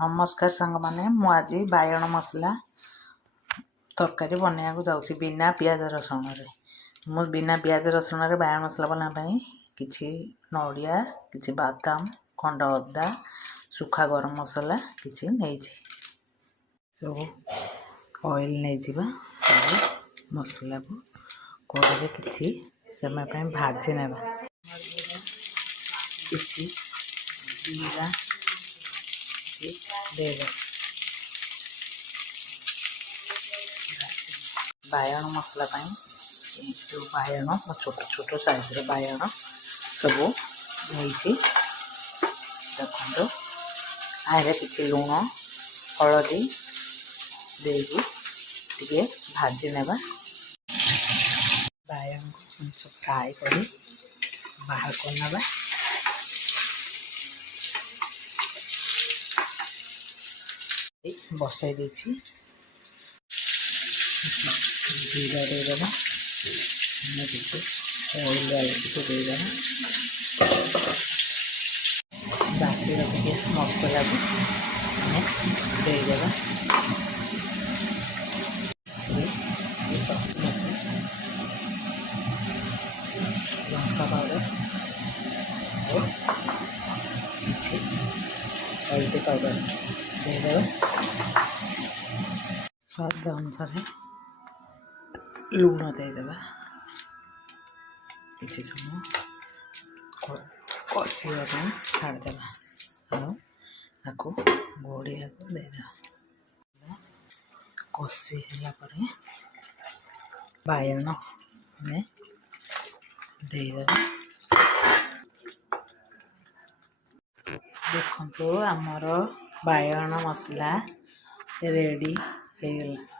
नमस्कार सांग माने मु आज बायण मसला तरकारी बनैया जाऊँगी बिना पियाज रसुण रे मु बिना पियाज रसुण रे बायण मसला बनाई किछि नड़िया किछि बादाम खंड अदा सुखा गरम मसला किछि नेइछि सब ऑयल नेइजिबा सब मसला को कोड़े किछि समय पे भाजी नेबा किछि जीरा देगा बायण मसला जो बायण छोट छोट साइज बायण सब नहीं देखो आगे किसी लुण हलदी देके भाजी नेबा बायण को सब फ्राए कर बाहर करना बसई देछि जीरा देदेबा ऑयल वाले देदेबा बाकी रखिए मसला को देदेबा लंका पाउडर और हल्दी पाउडर देदेबा स्वाद अनुसार लुण देदेबा किसी समय कषिया छाड़देबा आपको घोड़िया को देदेबा कषि है बायण में देदेबा देखो आमर बायण मसला रेडी हो गला।